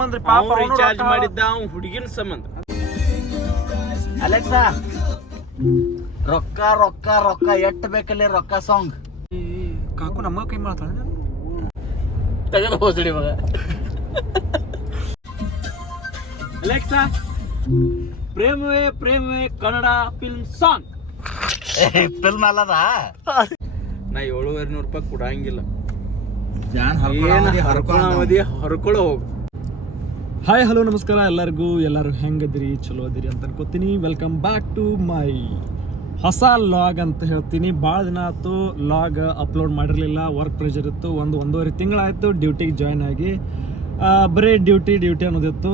ಸಂಬಂಧ ರೀ ಪಾಪ ರಿಚಾರ್ಜ್ ಮಾಡಿದ್ದ ಅವ್ನು ಹುಡುಗಿನ ಸಂಬಂಧ. ಅಲೆಕ್ಸಾ ರೊಕ್ಕ ರೊಕ್ಕ ರೊಕ್ಕ ಎಟ್ ಬೇಕಲ್ಲಿ ರೊಕ್ಕ ಸಾಂಗ್. ಕಾಕು ನಮ್ಮ ಕೈ ಮಾಡ್ತಾಳೆ ತೆಗೆದು ಹೋಸಡಿ ಮಗ. ಅಲೆಕ್ಸಾ ಪ್ರೇಮವೇ ಪ್ರೇಮವೇ ಕನ್ನಡ ಫಿಲ್ಮ್ ಸಾಂಗ್. ಫಿಲ್ಮ್ ಅಲ್ಲದ ನಾ 7,500 ರೂಪಾಯಿ ಕೊಡಂಗಿಲ್ಲ. ಜಾನ್ ಹರ್ಕೊಳ್ಳೋ ಹೋಗು. ಹಾಯ್ ಹಲೋ ನಮಸ್ಕಾರ ಎಲ್ಲರೂ ಹೆಂಗದಿರಿ, ಚಲೋ ಅದಿರಿ ಅಂತ ಅನ್ಕೋತೀನಿ. ವೆಲ್ಕಮ್ ಬ್ಯಾಕ್ ಟು ಮೈ ಹೊಸ ಲಾಗ್ ಅಂತ ಹೇಳ್ತೀನಿ. ಭಾಳ ದಿನ ಆಯ್ತು ಲಾಗ್ ಅಪ್ಲೋಡ್ ಮಾಡಿರಲಿಲ್ಲ, ವರ್ಕ್ ಪ್ರೆಷರ್ ಇತ್ತು. ಒಂದೂವರೆ ತಿಂಗಳಾಯಿತು ಡ್ಯೂಟಿಗೆ ಜಾಯ್ನ್ ಆಗಿ. ಬರೀ ಡ್ಯೂಟಿ ಅನ್ನೋದಿತ್ತು.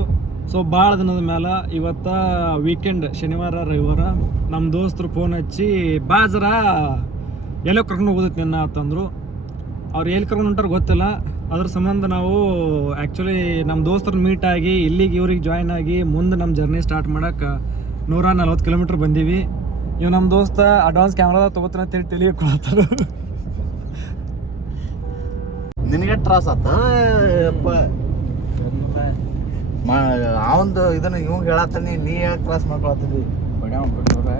ಸೊ ಭಾಳ ದಿನದ ಮೇಲೆ ಇವತ್ತು ವೀಕೆಂಡ್, ಶನಿವಾರ ರವಿವಾರ ನಮ್ಮ ದೋಸ್ತರು ಫೋನ್ ಹಚ್ಚಿ ಬಾಜರ ಎಲ್ಲೋ ಕರ್ಕೊಂಡು ಹೋಗೋದಕ್ಕೆ ನಿನ್ನ ಅಂತಂದರು. ಅವ್ರು ಎಲ್ಲಿ ಕರ್ಕೊಂಡು ಹೊಂಟಾರ ಗೊತ್ತಿಲ್ಲ. ಅದ್ರ ಸಂಬಂಧ ನಾವು ಆ್ಯಕ್ಚುಲಿ ನಮ್ಮ ದೋಸ್ತರನ್ನ ಮೀಟ್ ಆಗಿ ಇಲ್ಲಿಗೆ ಇವ್ರಿಗೆ ಜಾಯ್ನ್ ಆಗಿ ಮುಂದೆ ನಮ್ಮ ಜರ್ನಿ ಸ್ಟಾರ್ಟ್ ಮಾಡೋಕ್ಕೆ 140 ಕಿಲೋಮೀಟ್ರ್ ಬಂದೀವಿ. ಇವು ನಮ್ಮ ದೋಸ್ತ ಅಡ್ವಾನ್ಸ್ ಕ್ಯಾಮ್ರಾದಾಗ ತೊಗೋತಾನೆ ಅಂತೇಳಿ ತಿಳಿಯಕೊಳ್ತಾರೆ. ನಿನಗೆ ತ್ರಾಸ ಆತ ಅವಂದು ಇದನ್ನ ಇವ್ ಹೇಳತ್ತಾನಿ, ನೀ ಹೇಳಕ್ ತ್ರಾಸ ಮಾಡ್ಕೊಳತ್ತಿದ್ವಿ. ಬಡ್ಯಾವ ಬಿಟ್ಟವ್ರ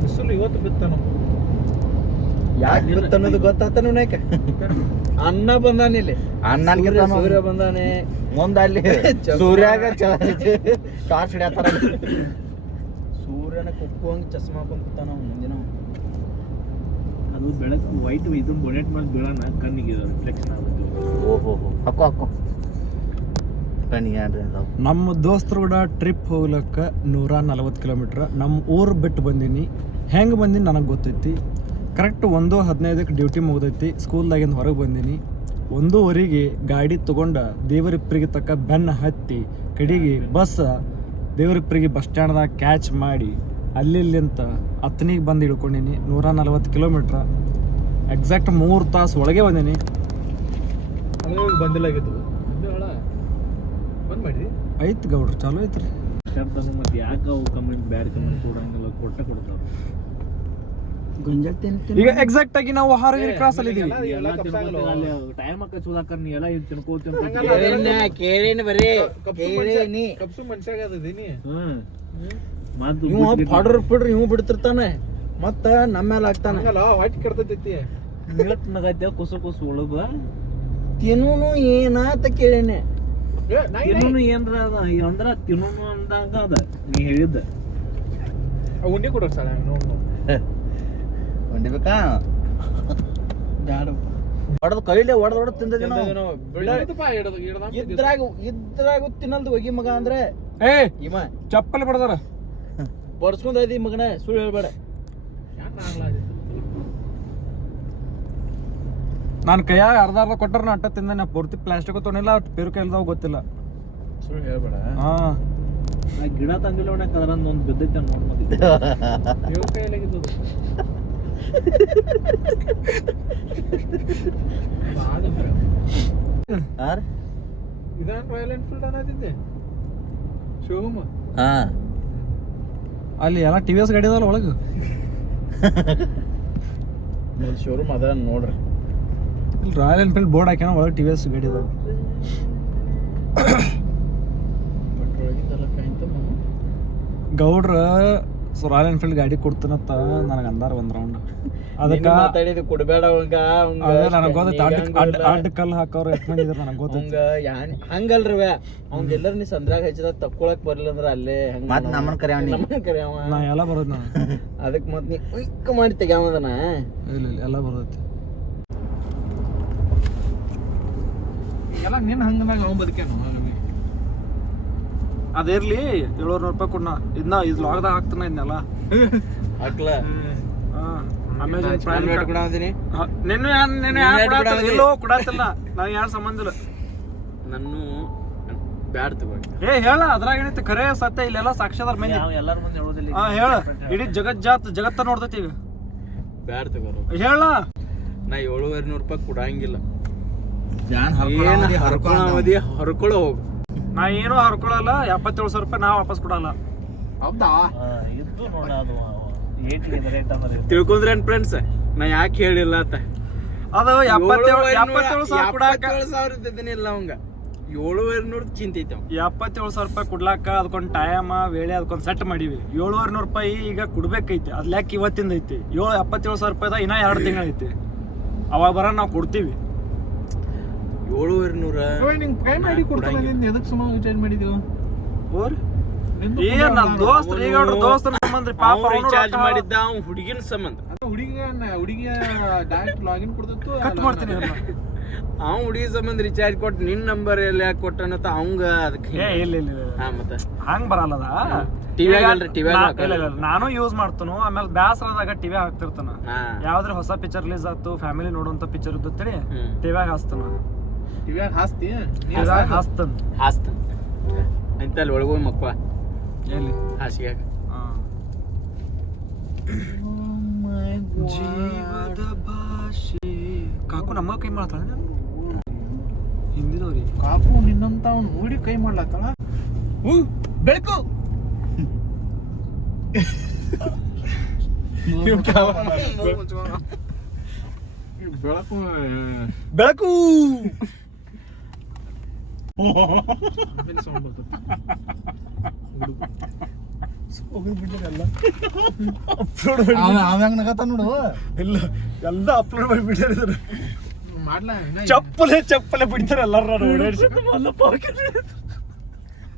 ಬಿಸಿಲು ಇವತ್ತು ಬಿತ್ತಾನ. ಯಾಕೆ ಬಿತ್ತ ಅನ್ನೋದು ಗೊತ್ತಾತ ನೋಡಕ. ಅನ್ನ ಬಂದಾನ ಇಲ್ಲಿ, ಸೂರ್ಯ ಬಂದಾನೆ ಮುಂದ ಅಲ್ಲಿ ಸೂರ್ಯಾಗ ಟಾರ್ಚ್ ಹಿಡಿಯತ್ತಾರ. ಸೂರ್ಯನ ಕುಕ್ಕುವಂಗೆ ಚಸ್ಮಾ ಹಾಕೊಂಡ್ತಾನ ಮುಂದಿನ. ಅದು ಬೆಳಕು ವೈಟ್ ಇದು ಬೊನೆಟ್ ಮೇಲೆ ಬೀಳೋಣ ಕಣ್ಣಿಗೆ ರಿಫ್ಲೆಕ್ಷನ್ ಆಗುತ್ತೆ. ಓಹೋ ಹಾಕೋ ಕಣ್ಣಿಗೆ ನಮ್ಮ ದೋಸ್ತರು ಕೂಡ ಟ್ರಿಪ್ ಹೋಗ್ಲಕ್ಕ 140 ಕಿಲೋಮೀಟ್ರ್ ನಮ್ಮ ಊರು ಬಿಟ್ಟು ಬಂದೀನಿ. ಹೆಂಗೆ ಬಂದೀನಿ ನನಗೆ ಗೊತ್ತೈತಿ. Correct 1:15ಕ್ಕೆ duty ಮುಗ್ದೈತಿ. ಸ್ಕೂಲ್ದಾಗಿಂದ ಹೊರಗೆ ಬಂದೀನಿ. 1:15ಗೆ ಗಾಡಿ ತೊಗೊಂಡು ದೇವರಿಪ್ಪರಿಗೆ ತಕ್ಕ ಬೆನ್ನ ಹತ್ತಿ ಕಡೆಗೆ ಬಸ್ ದೇವರಿಪ್ಪರಿಗೆ ಬಸ್ ಸ್ಟ್ಯಾಂಡ್ದಾಗ ಕ್ಯಾಚ್ ಮಾಡಿ ಅಲ್ಲಿಂತ ಹತ್ತನಿಗೆ ಬಂದು ಇಳ್ಕೊಂಡೀನಿ. 140 ಕಿಲೋಮೀಟ್ರ್ ಎಕ್ಸಾಕ್ಟ್ 3 ತಾಸು ಒಳಗೆ ಬಂದೀನಿ. ಬಂದಿಲ್ಲ ಆಗಿತ್ತು ಬಂದ್ ಮಾಡಿ ಐತ್ ಗೌಡ್ರು ಚಾಲೂ ಐತ್ರಿ. ಮತ್ತೆ ಯಾಕೆ ಅವು ಕಮೆಂಟ್ ಬ್ಯಾಡ್ ಕಮೆಂಟ್ ಕೊಡಂಗಿಲ್ಲ, ಕೊಡ್ತಾವ್ರು. ಈಗ ಎಕ್ಸಾಕ್ಟ್ ಆಗಿ ನಾವು ಹಾರಗಿರಿ ಕ್ರಾಸ್ ಅಲ್ಲಿ ಇದೀವಿ. ಟೈಮ್ ಹಾಕ ಚೂದಾಕರ್ ನೀ ಎಲ್ಲ ಇದು ತಿನ್ಕೋತೀನಿ ಕೇಳೇನಿ ಬರೀ ಕಪ್ಸು ಮನುಷ್ಯಾಗ ಅದೀನಿ. ಪಡ್ರಿ ಪಡ್ರಿ ಇವ್ ಬಿಡ್ತಿರ್ತಾನೆ ಮತ್ತ ನಮ್ಮ ಮೇಲೆ ಆಗ್ತಾನೆ. ಹೊಟ್ಟೆ ಕೆಡ್ತೈತಿ ನಗೈತೆ ಕುಸು ಒಳಗ ತಿನ್ನೂನು ಏನಂತ ಕೇಳೇನೆ. ತಿನ್ನೂನು ಏನ್ರ ಅದ ಅಂದ್ರ ತಿನ್ನೂನು ಅಂದಾಗ ಅದ ನೀ ಹೇಳಿದ್ದ. ಉಂಡಿ ಕೊಡ ಸಲ ಹೊಂಡಿಬೇಕಾ ಹೊಡೆದು ಕೈಲೇ ಹೊಡೆದು ತಿಂದಿದ್ವಿ ನಾವು. ಇದ್ರಾಗ ತಿನ್ನಲ್ದು ಹೋಗಿ ಮಗ ಅಂದ್ರೆ ಇವ ಚಪ್ಪಲಿ ಬಡದಾರ ಬಡ್ಸ್ಕೊಂಡ್ ಐದಿ ಮಗನ, ಸುಳ್ಳು ಹೇಳ್ಬೇಡ. ನಾನು ಕೈಯಾಗ ಅರ್ಧ ಕೊಟ್ಟರ ನಾ ಅಟ್ಟ ತಿಂದ. ನಾ ಪೂರ್ತಿ ಪ್ಲಾಸ್ಟಿಕ್ ತೊಗೊಂಡಿಲ್ಲ, ಪೇರು ಕೈಲ್ದಾವ್ ಗೊತ್ತಿಲ್ಲ. ಸುಳ್ಳು ಹೇಳ್ಬೇಡ. ಹಾ ಗಿಡ ತಂದಿಲ್ಲ ಅದ್ರಂದ ಒಂದು ಬಿದ್ದೈತೆ ನೋಡ್ಬೋದು. ಇದಾನ್ ರಾಯಲ್ ಎನ್ಫೀಲ್ಡ್ ಅನ್ನತಿದ್ದೆ ಶೋರೂಮ್. ಹಾ ಅಲ್ಲಿ ಎಲ್ಲ TVS ಗಾಡಿ ಅದಾವಲ್ಲ ಒಳಗೆ. ಶೋರೂಮ್ ಅದ ನೋಡ್ರಿ. ಇಲ್ಲಿ ರಾಯಲ್ ಎನ್ಫೀಲ್ಡ್ ಬೋರ್ಡ್ ಹಾಕ್ಯಾನ, ಒಳಗೆ TVS ಗಾಡಿ ಅದಾವ. ಗೌಡ್ರ ರಾಯಲ್ ಎನ್ಫೀಲ್ಡ್ ಗಾಡಿ ಕೊಡ್ತೀನತ್ತ ನನಗೆ ಅಂದಾರ ಒಂದ್ ರೌಂಡ್. ಅದಕ್ಕೆ ಕೊಡ್ಬೇಡ ನನಗೆ ಗೊತ್ತೈತಿ. ಅಡ್ಡ ಕಲ್ಲು ಹಾಕೋರು ಎಷ್ಟು ಮಂದಿ ಇದಾರೆ ನನಗೆ ಗೊತ್ತೈತಿ. ಹಂಗಲ್ರಿ ಅವಂಗ ಎಲ್ಲರ ನೀ ಸಂದ್ರಾಗ ಹಚ್ಚಿದಾಗ ತಕ್ಕೊಳಕ್ ಬರ್ಲಿಲ್ಲ ಅಂದ್ರ ಅಲ್ಲೇ ನಮ್ಮನ್ ಕರ್ಯಾವ ನಾ ಎಲ್ಲ ಬರೋದು ನಾನು. ಅದಕ್ಕೆ ಮತ್ ನೀ ಉಯ್ಕ ಮಾಡಿ ತೆಗ್ಯಾವದನ. ಇಲ್ಲ ಎಲ್ಲ ಬರೋದೈತಿ. ಎಲ್ಲ ನಿನ್ನ ಹಂಗದಾಗ ಅವ್ನು ಬದುಕೇನು. ಅದಿರ್ಲಿ 700 ರೂಪಾಯಿ ಕೊಡ್ನ ಇದನ್ನ ಇದು ಲಾಗ್ದಾಗ ಹಾಕ್ತಾನ ಇದನ್ನೆಲ್ಲ ಹಾಕ್ಲ. Amazon prime ಕೊಡಾತೀನಿ. ಎಲ್ಲೋ ಕೊಡತ್ತಿಲ್ಲ, ನಾನು ಯಾರು ಸಂಬಂಧ ಇಲ್ಲ. ನಾನು ಬ್ಯಾಡ್ ತಗೊಂಡು ಹೇಳ ಅದ್ರಾಗ ಏನೈತಿ ಖರೆ ಸತ್ಯ. ಇಲ್ಲೆಲ್ಲ ಸಾಕ್ಷಾಧಾರ ಮಂದಿ ಎಲ್ಲಾರ ಮುಂದೆ ಹೇಳೋದಿಲ್ಲ. ಹೇಳ ಇಡೀ ಜಗತ್ತ ನೋಡ್ತೈತಿ ಈಗ. ಬ್ಯಾಡ್ ತಗೋರು ಹೇಳ. ನಾ 7,500 ರೂಪಾಯಿ ಕೊಡಂಗಿಲ್ಲ. ಹರ್ಕೊಳ್ಳೋ ಹೋಗು. ನಾ ಏನೂ ಹರ್ಕೊಳಲ್ಲ. 77,000 ರೂಪಾಯಿ ನಾ ವಾಪಸ್ ಕೊಡಲ್ಲ. ಇದ್ದು ನೋಡ ಅದು ತಿಳ್ಕೊಂಡ್ರೇನ್ ಫ್ರೆಂಡ್ಸ್ ನಾ ಯಾಕೆ ಹೇಳಿಲ್ಲ ಅಂತ ಅದು 77 ಸಾವಿರ ಕೊಡಾಕ 77,000 ಇದ್ದಿದ್ದಿಲ್ಲ ಅವಂಗ 7,500 ಚಿಂತೈತಿ ಅವ 77,000 ರೂಪಾಯಿ ಕೊಡ್ಲಾಕ ಅದಕ್ಕೊಂದು ಟೈಮ ವೇಳೆ ಅದಕ್ಕೊಂದು ಸೆಟ್ ಮಾಡೀವಿ 7,500 ರೂಪಾಯಿ ಈಗ ಕೊಡ್ಬೇಕೈತಿ ಅದ್ ಲೆಕ್ಕ ಇವತ್ತಿಂದ ಐತಿ 77,000 ರೂಪಾಯಿದ ಇನ್ನ 2 ತಿಂಗಳು ಐತಿ ಅವಾಗ ಬರ ನಾವು ಕೊಡ್ತೀವಿ 7,500 ನಿಂಗೆ ಪೇ ಮಾಡಿ ಕೊಡ್ತಾನೆ ನಿಂದು ಎದಕ್ಕೆ ಸುಮ್ಮನೆ ರಿಚಾರ್ಜ್ ಮಾಡಿದೀವ ಏನ್ ನಮ್ ದೋಸ್ತ ಈಗ ದೋಸ್ತನ ಸಂಬಂಧ ಪಾಪ ರಿಚಾರ್ಜ್ ಮಾಡಿದ್ದ ಅವ್ನು ಹುಡುಗಿನ ಸಂಬಂಧ ಹುಡುಗಿಯ ಡೈರೆಕ್ಟ್ ಲಾಗಿನ್ ಕೊಡ್ತಿತ್ತು ಕಟ್ ಮಾಡ್ತೀನಿ ಅವ್ನು ಹುಡುಗಿ ಸಂಬಂಧ ರಿಚಾರ್ಜ್ ಕೊಟ್ಟು ನಿನ್ ನಂಬರ್ ಎಲ್ಲ ಯಾಕೆ ಕೊಟ್ಟನತ್ತ ಅವಂಗ ಅದಕ್ಕೆ ಇಲ್ಲ ಹಾ ಮತ್ತೆ ಹಂಗ್ ಬರಲ್ಲದ ನಾನು ಯೂಸ್ ಮಾಡ್ತಾನು ಆಮೇಲೆ ಬ್ಯಾಸರದಾಗ ಟಿವಿ ಹಾಕ್ತಿರ್ತಾನ ಯಾವ್ದ್ರ ಹೊಸ ಪಿಕ್ಚರ್ ರಿಲೀಸ್ ಆಯ್ತು ಫ್ಯಾಮಿಲಿ ನೋಡುವಂತ ಪಿಕ್ಚರ್ ಇದ್ದತ್ತೇಳಿ ಟಿವಿಯಾಗ ಹಾಸ್ತಾನ ಟಿವಿಯಾಗ ಹಾಸ್ತಾನ ಅಂತಲ್ಲಿ ಒಳಗೋಗಿ ಮಕ್ಕಳ ಎಲ್ಲಿ ಹಾಸಿಗೆ ಜೀವದ ಭಾಷೆ ಕಾಕು ನಮ್ಮ ಕೈ ಮಾಡ್ತಾಳ ಹಿಂದಿನವ್ರಿ ಕಾಪು ನಿನ್ನಂತ ಅವ್ನು ನೋಡಿ ಕೈ ಮಾಡ್ಲತ್ತಳ ಬೆಳಕು ಬೆಳಕು ಬೆಳಕು ನೋಡು ಇಲ್ಲ ಎಲ್ಲ ಅಪ್ಲೋಡ್ ಮಾಡಿಬಿಟ್ಟಾರೆ ಮಾಡ್ಲಾ ಚಪ್ಪಲೆ ಬಿಡ್ತಾರೆ ಎಲ್ಲಾರು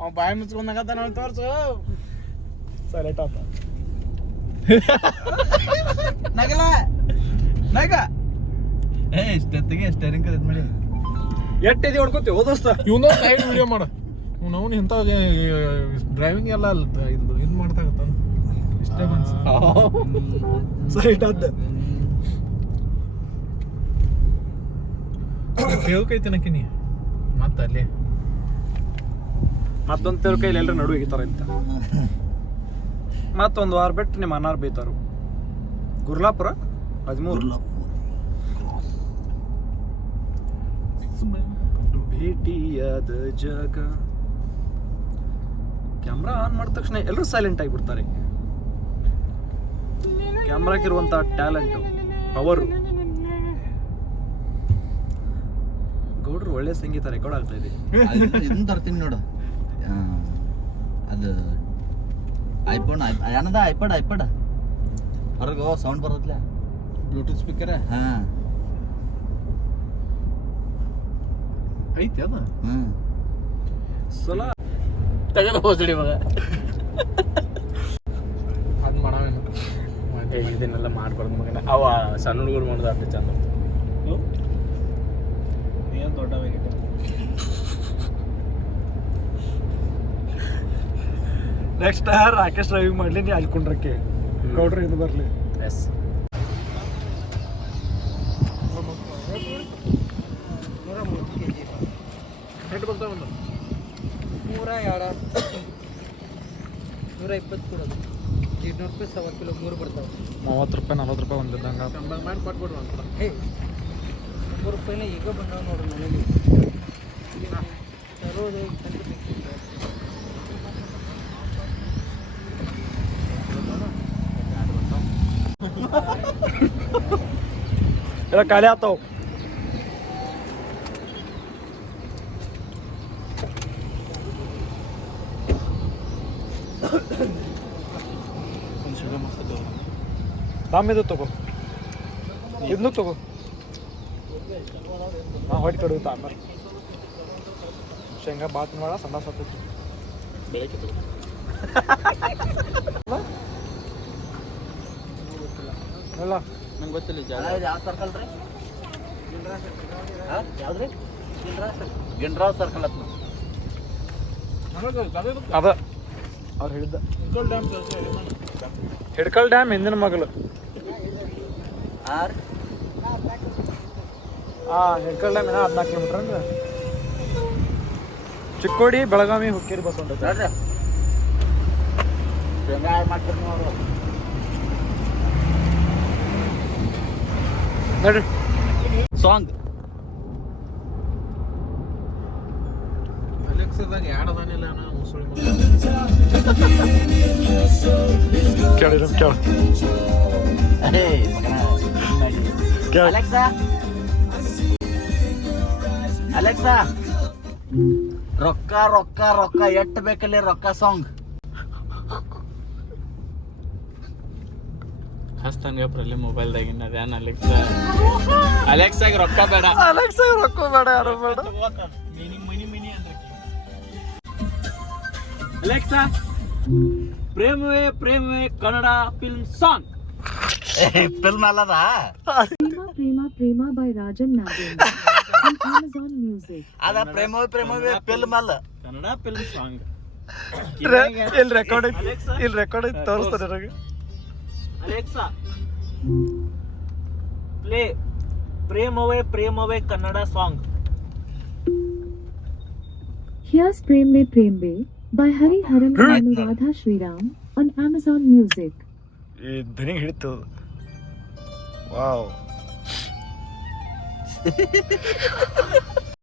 ಅವ್ ಬಾಯಿ ಮುಚ್ಕೊಂಡಾಗತ್ತ ನೋಡಿ ತೋರ್ಸು ಸೈಲೆಂಟ್ ಆತ ನಗಲ ನಗ ಎಷ್ಟೊತ್ತಿಗೆ ಸ್ಟೇರಿಂಗ್ ಕದ್ ಮಾಡಿ ಎಟ್ಟಿದೆ ಹೊಡ್ಕೋತಿ ದೋಸ್ತ ಇವನು ಸೈಡ್ ವಿಡಿಯೋ ಮಾಡ ಅವ್ನು ಇಂಥ ಡ್ರೈವಿಂಗ್ ಎಲ್ಲ ಇದು ಮಾಡ್ತಾಗತ್ತ ಡಿಸ್ಟರ್ಬೆನ್ಸ್ ಸೈಟ್ ಆದ ಕೇಳ್ಕೈತಿನಕಿ ನೀ ಮತ್ತ ಅಲ್ಲಿ ಮತ್ತೊಂದು ತೆರು ಕೈಲಿ ಎಲ್ಲರೂ ನಡುವೆ ಹಿಗಿತಾರ ಅಂತ ಮತ್ತೊಂದು ವಾರ ಬಿಟ್ಟು ನಿಮ್ಮ ಅನ್ನಾರು ಬೈತಾರು ಗುರ್ಲಾಪುರ 13 ಭೇಟಿಯಾದ ಜಾಗ ಕ್ಯಾಮ್ರಾ ಆನ್ ಮಾಡಿದ ತಕ್ಷಣ ಎಲ್ಲರೂ ಸೈಲೆಂಟ್ ಆಗಿಬಿಡ್ತಾರೆ ಕ್ಯಾಮ್ರಾಗಿರುವಂತ ಟ್ಯಾಲೆಂಟ್ ಪವರು ಗೌಡ್ರು ಒಳ್ಳೆ ಸಂಗೀತ ರೆಕಾರ್ಡ್ ಆಗ್ತಾ ಇದೆ ಇದನ್ನ ತರ್ತೀನಿ ನೋಡು ಅದು ಐಫೋನ್ ಏನದ ಐಪಾಡ್ ಹೊರಗೆ ಸೌಂಡ್ ಬರತ್ಲ ಬ್ಲೂಟೂತ್ ಸ್ಪೀಕರ್ ಹಾ ಐತಿ ಅದ ಸಲ ತೆಗೆದು ಹೋಸಡಿ ಮಗ ಅದ್ ಮಾಡವೇನು ಇದನ್ನೆಲ್ಲ ಮಾಡ್ಬಾರ್ದು ಮಗನ ಅವ ಸಣ್ಣ ಹುಡುಗರು ಮಾಡೋದು ಅಷ್ಟೇ ಚಂದ ಏನು ದೊಡ್ಡವಾಗಿದೆ ನೆಕ್ಸ್ಟ್ ರಾಕೇಶ್ ಡ್ರೈವಿಂಗ್ ಮಾಡ್ಲಿ ನೀ ಅಲ್ಕೊಂಡ್ರಕ್ಕೆ ಗೌಡ್ರ ಇದು ಬರ್ಲಿ ಎಸ್ ಎಷ್ಟು ಬರ್ತಾವ ಒಂದು 120 ಕೊಡೋದು 200 ರೂಪಾಯಿ 1 ಕಿಲೋ 3 ಬರ್ತಾವೆ 30 ರೂಪಾಯಿ 40 ರೂಪಾಯಿ ಒಂದಿದ್ದಂಗ ಮಾಡಿ ಕೊಟ್ಬಿಡ್ರಿ ಒಂದು ಹೇ 100 ರೂಪಾಯಿನ ಈಗ ಬಂದಾವ ನೋಡ್ರಿ ಮನೇಲಿ ತರೋದು ಎಲ್ಲ ಖಾಲಿ ಆತಾವ ದಾಮಿದು ತಗೋ ಇದನ್ನು ತಗೋ ಹಾಂ ಹೊಟ್ಟೆ ಕಡುತ್ತ ಆಮೇಲೆ ಶೇಂಗಾ ಬಾತ್ ಮಾಡ ಸಣ್ಣ ಸತ್ತೈತಿ ಬೆಳಗ್ಗೆ ಅಲ್ಲ ನಂಗೆ ಗೊತ್ತಿಲ್ಲ ಯಾವ ಸರ್ಕಲ್ ರೀ ಯಾವ್ದ್ರಿ ಗಿಂಡ್ರಾವ್ ಸರ್ಕಲ್ ಹತ್ರ ಅದ ಅವ್ರು ಹೇಳಿದ್ದ ಹಿಡ್ಕಲ್ ಡ್ಯಾಮ್ ಹಿಂದಿನ ಮಗಲು ಹಿಡ್ಕಲ್ ಡ್ಯಾಮ್ ಏನೋ 14 ಕಿಲೋಮೀಟರ್ ಅಂದ್ರೆ ಚಿಕ್ಕೋಡಿ ಬೆಳಗಾವಿ ಹುಕ್ಕೇರಿ ಬಸ್ ಹೊಂಟೈತೆ ಮಾಡ್ತೀರಿ ನೋಡು ನೋಡ್ರಿ ಸಾಂಗ್ ಅಲೆಕ್ಸಾದಾಗ ಯಾಡ್ ಅದಾನಿಲ್ಲ ಕೇಳಿ ನಮ್ ಕೇಳ ಕೇಳ ಅಲೆಕ್ಸಾ ಅಲೆಕ್ಸಾ ರೊಕ್ಕ ರೊಕ್ಕ ರೊಕ್ಕ ಎಟ್ ಬೇಕಲ್ಲಿ ರೊಕ್ಕ ಸಾಂಗ್ ಹಸ್ತಂಗಪ್ರಲ್ಲಿ ಮೊಬೈಲ್ದಾಗಿನ ಅದೇನು ಅಲೆಕ್ಸಾಗ ರೊಕ್ಕ ಬೇಡ ಅಲೆಕ್ಸಾ ರೊಕ್ಕ ಬೇಡ ಯಾರು ಬೇಡ ಅಲೆಕ್ಸಾ ಪ್ರೇಮವೇ ಪ್ರೇಮವೇ ಕನ್ನಡ ಫಿಲ್ಮ್ ಸಾಂಗ್ ಫಿಲ್ಮ್ ಅಲ್ಲದ Prema Prema Prema by Rajan Nagendra on Amazon Music. ಅದ ಪ್ರೇಮವೇ ಪ್ರೇಮವೇ ಫಿಲ್ಮ್ ಅಲ್ಲ ಕನ್ನಡ ಫಿಲ್ಮ್ ಸಾಂಗ್ ಇಲ್ಲಿ ರೆಕಾರ್ಡ್ ತೋರಿಸ್ತಾರೆ ನನಗೆ ಅಲೆಕ್ಸಾ ಪ್ಲೇ ಪ್ರೇಮವೇ ಪ್ರೇಮವೇ Kannada song Here's Prem Be by Hari Haran and Anuradha Shriram on Amazon Music. ಈ ಧ್ವನಿಗೆ ಹಿಡಿತು ವಾವ್